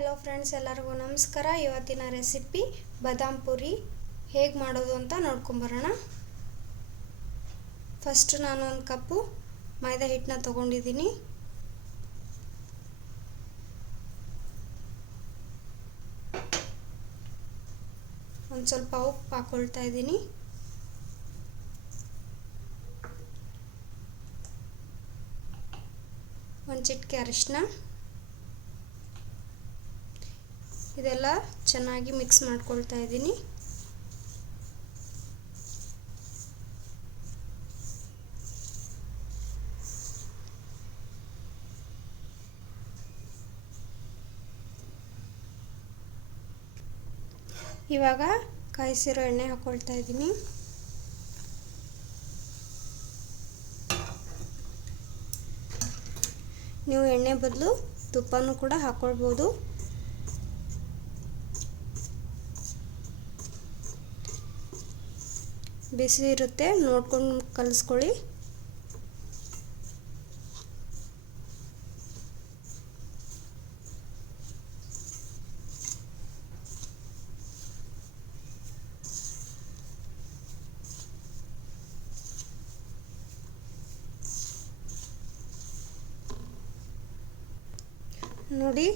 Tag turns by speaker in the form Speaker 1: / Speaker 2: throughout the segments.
Speaker 1: Hello friends ಎಲ್ಲರಿಗೂ ನಮಸ್ಕಾರ. ಇವತ್ತಿನ ರೆಸಿಪಿ ಬದಾಮ್ ಪುರಿ ಹೇಗೆ ಮಾಡೋದು ಅಂತ ನೋಡ್ಕೊಂಬರೋಣ ಫಸ್ಟ್ ನಾನು ಒಂದು ಕಪ್ಪು ಮೈದಾ ಹಿಟ್ಟನ್ನ ತೊಗೊಂಡಿದ್ದೀನಿ. ಒಂದು ಸ್ವಲ್ಪ ಉಪ್ಪು ಹಾಕ್ಕೊಳ್ತಾ ಇದ್ದೀನಿ. ಒಂದು ಚಿಟಿಕೆ ಅರಿಶಿನ ಇದೆಲ್ಲ ಚೆನ್ನಾಗಿ ಮಿಕ್ಸ್ ಮಾಡ್ಕೊಳ್ತಾ ಇದ್ದೀನಿ. ಇವಾಗ ಕಾಯಿಸಿರೋ ಎಣ್ಣೆ ಹಾಕ್ಕೊಳ್ತಾ ಇದ್ದೀನಿ. ನೀವು ಎಣ್ಣೆ ಬದಲು ತುಪ್ಪನೂ ಕೂಡ ಹಾಕ್ಕೊಳ್ಬೋದು ಬಿಸಿ ಇರುತ್ತೆ ನೋಡ್ಕೊಂಡು ಕಲಿಸ್ಕೊಳ್ಳಿ. ನೋಡಿ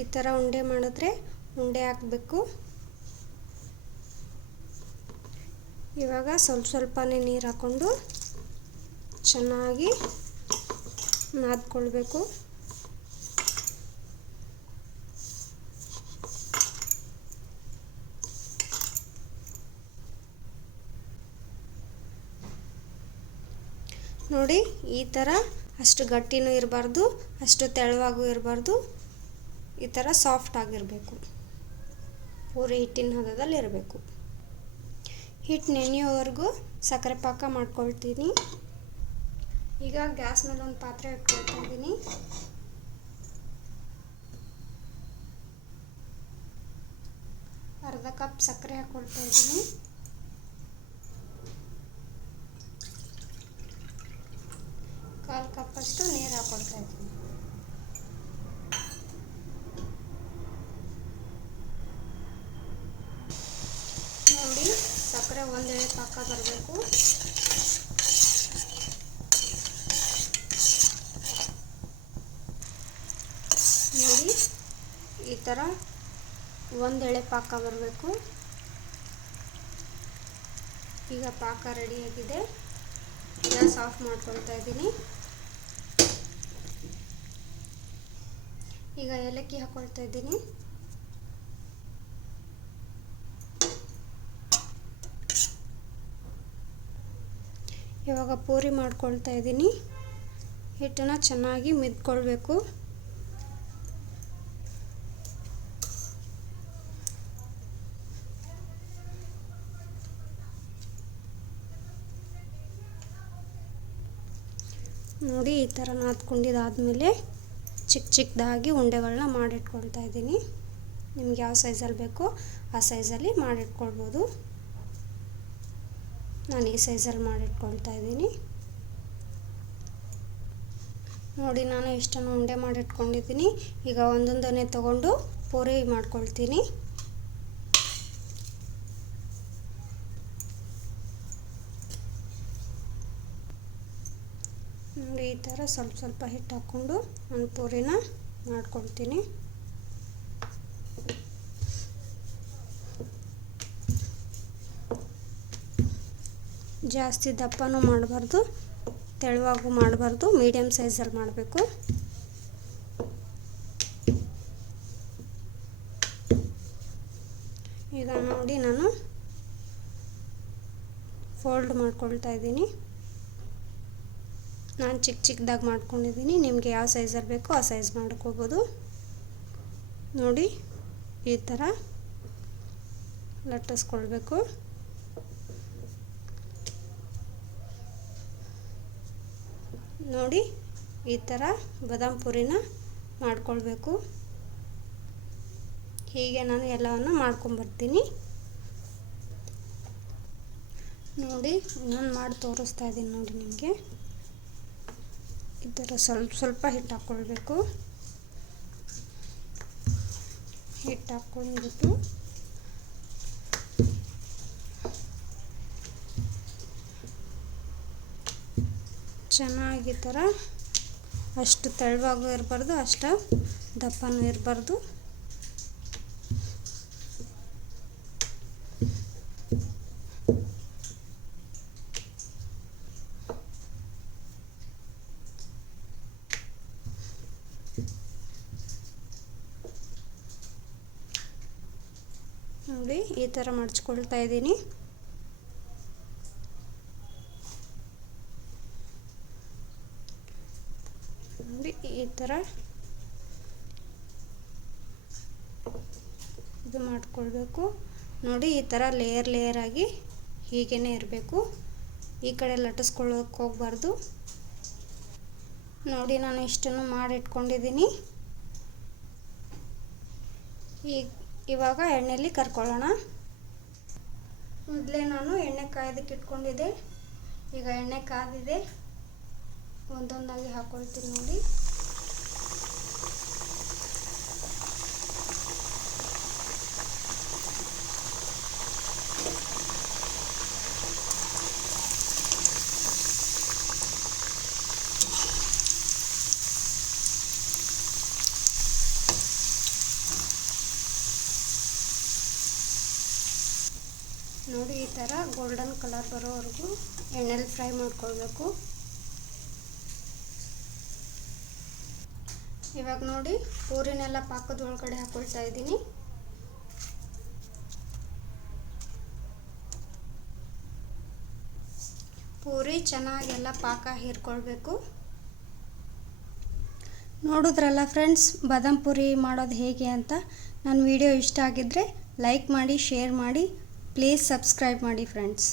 Speaker 1: ಈ ಥರ ಉಂಡೆ ಮಾಡಿದ್ರೆ ಉಂಡೆ ಹಾಕಬೇಕು. ಇವಾಗ ಸ್ವಲ್ಪ ಸ್ವಲ್ಪನೇ ನೀರು ಹಾಕ್ಕೊಂಡು ಚೆನ್ನಾಗಿ ನಾದ್ಕೊಳ್ಬೇಕು. ನೋಡಿ, ಈ ಥರ ಅಷ್ಟು ಗಟ್ಟಿನೂ ಇರಬಾರ್ದು, ಅಷ್ಟು ತೆಳುವಾಗೂ ಇರಬಾರ್ದು, ಈ ಥರ ಸಾಫ್ಟ್ ಆಗಿರಬೇಕು. ಪೂರಿ ಹಿಟ್ಟಿನ ಹದದಲ್ಲಿ ಇರಬೇಕು. ಹಿಟ್ಟು ನೆನೆಯೋವರೆಗೂ ಸಕ್ಕರೆ ಪಾಕ ಮಾಡ್ಕೊಳ್ತೀನಿ. ಈಗ ಗ್ಯಾಸ್ ಮೇಲೆ ಒಂದು ಪಾತ್ರೆ ಇಟ್ಕೊಳ್ತಾ ಇದ್ದೀನಿ. ಅರ್ಧ ಕಪ್ ಸಕ್ಕರೆ ಹಾಕ್ಕೊಳ್ತಾ ಇದ್ದೀನಿ. ಕಾಲು ಕಪ್ಪಷ್ಟು ನೀರು ಹಾಕ್ಕೊಳ್ತಾ ಇದ್ದೀನಿ ನೋಡಿ ಸಕ್ಕರೆ ಒಂದೆಳೆ ಪಾಕ ಬರಬೇಕು ನೋಡಿ, ಈ ಥರ ಒಂದೆಳೆ ಪಾಕ ಬರಬೇಕು. ಈಗ ಪಾಕ ರೆಡಿಯಾಗಿದೆ ಗ್ಯಾಸ್ ಆಫ್ ಮಾಡ್ಕೊಳ್ತಾ ಇದ್ದೀನಿ. ಈಗ ಏಲಕ್ಕಿ ಹಾಕ್ಕೊಳ್ತಾ ಇದ್ದೀನಿ. ಇವಾಗ ಪೂರಿ ಮಾಡ್ಕೊಳ್ತಾ ಇದ್ದೀನಿ. ಹಿಟ್ಟನ್ನು ಚೆನ್ನಾಗಿ ಮಿದ್ಕೊಳ್ಬೇಕು. ನೋಡಿ ಈ ಥರ ನಾದ್ಕೊಂಡಿದ್ದಾದಮೇಲೆ ಚಿಕ್ಕ ಚಿಕ್ಕದಾಗಿ ಉಂಡೆಗಳನ್ನ ಮಾಡಿಟ್ಕೊಳ್ತಾ ಇದ್ದೀನಿ. ನಿಮ್ಗೆ ಯಾವ ಸೈಜಲ್ಲಿ ಬೇಕೋ ಆ ಸೈಜಲ್ಲಿ ಮಾಡಿಟ್ಕೊಳ್ಬೋದು. ನಾನು ಈ ಸೈಜಲ್ಲಿ ಮಾಡಿಟ್ಕೊಳ್ತಾ ಇದ್ದೀನಿ. ನೋಡಿ, ನಾನು ಇಷ್ಟನ್ನು ಉಂಡೆ ಮಾಡಿಟ್ಕೊಂಡಿದ್ದೀನಿ. ಈಗ ಒಂದೊಂದನ್ನೇ ತಗೊಂಡು ಪೂರಿ ಮಾಡ್ಕೊಳ್ತೀನಿ. ನೋಡಿ, ಈ ಥರ ಸ್ವಲ್ಪ ಸ್ವಲ್ಪ ಹಿಟ್ಟು ಹಾಕ್ಕೊಂಡು ನಾನು ಪೂರಿನ ಮಾಡ್ಕೊಳ್ತೀನಿ. ಜಾಸ್ತಿ ದಪ್ಪನೂ ಮಾಡಬಾರ್ದು, ತೆಳುವಾಗೂ ಮಾಡಬಾರ್ದು ಮೀಡಿಯಮ್ ಸೈಜಲ್ಲಿ ಮಾಡಬೇಕು. ಈಗ ನೋಡಿ ನಾನು ಫೋಲ್ಡ್ ಮಾಡ್ಕೊಳ್ತಾ ಇದ್ದೀನಿ. ನಾನು ಚಿಕ್ಕ ಚಿಕ್ಕದಾಗಿ ಮಾಡ್ಕೊಂಡಿದ್ದೀನಿ, ನಿಮಗೆ ಯಾವ ಸೈಜಲ್ಲಿ ಬೇಕೋ ಆ ಸೈಜ್ ಮಾಡ್ಕೋಬೋದು ನೋಡಿ, ಈ ಥರ ಲಟ್ಟಿಸ್ಕೊಳ್ಬೇಕು. ನೋಡಿ ಈ ಥರ ಬಾದಾಮ್ ಪುರಿನ ಮಾಡ್ಕೊಳ್ಬೇಕು. ಹೀಗೆ ನಾನು ಎಲ್ಲವನ್ನು ಮಾಡ್ಕೊಂಬರ್ತೀನಿ ನೋಡಿ ಇನ್ನೊಂದು ಮಾಡಿ ತೋರಿಸ್ತಾ ಇದ್ದೀನಿ ನೋಡಿ ನಿಮಗೆ. ಈ ಥರ ಸ್ವಲ್ಪ ಸ್ವಲ್ಪ ಹಿಟ್ಟು ಹಾಕ್ಕೊಳ್ಬೇಕು. ಹಿಟ್ಟು ಹಾಕ್ಕೊಂಡ್ಬಿಟ್ಟು ಚೆನ್ನಾಗಿ ಥರ ಅಷ್ಟು ತೆಳುವಾಗೂ ಇರಬಾರ್ದು ಅಷ್ಟು ದಪ್ಪನೂ ಇರಬಾರ್ದು. ನೋಡಿ ಈ ಥರ ಮಡ್ಚ್ಕೊಳ್ತಾ ಇದ್ದೀನಿ ನೋಡಿ ಈ ಥರ ಇದು ಮಾಡಿಕೊಳ್ಬೇಕು. ನೋಡಿ, ಈ ಥರ ಲೇಯರ್ ಲೇಯರ್ ಆಗಿ ಹೀಗೇ ಇರಬೇಕು. ಈ ಕಡೆ ಲಟ್ಟಿಸ್ಕೊಳ್ಳೋಕೆ ಹೋಗ್ಬಾರ್ದು. ನೋಡಿ, ನಾನು ಇಷ್ಟನ್ನು ಮಾಡಿ ಇಟ್ಕೊಂಡಿದ್ದೀನಿ ಈಗ ಇವಾಗ ಎಣ್ಣೆಯಲ್ಲಿ ಕರ್ಕೊಳ್ಳೋಣ. ಮೊದಲೇ ನಾನು ಎಣ್ಣೆ ಕಾಯೋದಕ್ಕೆ ಇಟ್ಕೊಂಡಿದ್ದೆ. ಈಗ ಎಣ್ಣೆ ಕಾದಿದೆ. ಒಂದೊಂದಾಗಿ ಹಾಕ್ಕೊಳ್ತೀನಿ ನೋಡಿ. ನೋಡಿ, ಈ ಥರ ಗೋಲ್ಡನ್ ಕಲರ್ ಬರೋವರೆಗೂ ಎಣ್ಣೆಲಿ ಫ್ರೈ ಮಾಡ್ಕೊಳ್ಬೇಕು. ಇವಾಗ ನೋಡಿ ಪೂರಿನೆಲ್ಲ ಪಾಕದ ಒಳಗಡೆ ಹಾಕೊಳ್ತಾ ಇದ್ದೀನಿ. ಪೂರಿ ಚೆನ್ನಾಗೆಲ್ಲ ಪಾಕ ಹೀರ್ಕೊಳ್ಬೇಕು. ನೋಡಿದ್ರಲ್ಲ ಫ್ರೆಂಡ್ಸ್ ಬಾದಾಮ್ ಪೂರಿ ಮಾಡೋದು ಹೇಗೆ ಅಂತ? ನನ್ನ ವಿಡಿಯೋ ಇಷ್ಟ ಆಗಿದ್ದರೆ ಲೈಕ್ ಮಾಡಿ ಶೇರ್ ಮಾಡಿ. ಪ್ಲೀಸ್ ಸಬ್ಸ್ಕ್ರೈಬ್ ಮಾಡಿ ಫ್ರೆಂಡ್ಸ್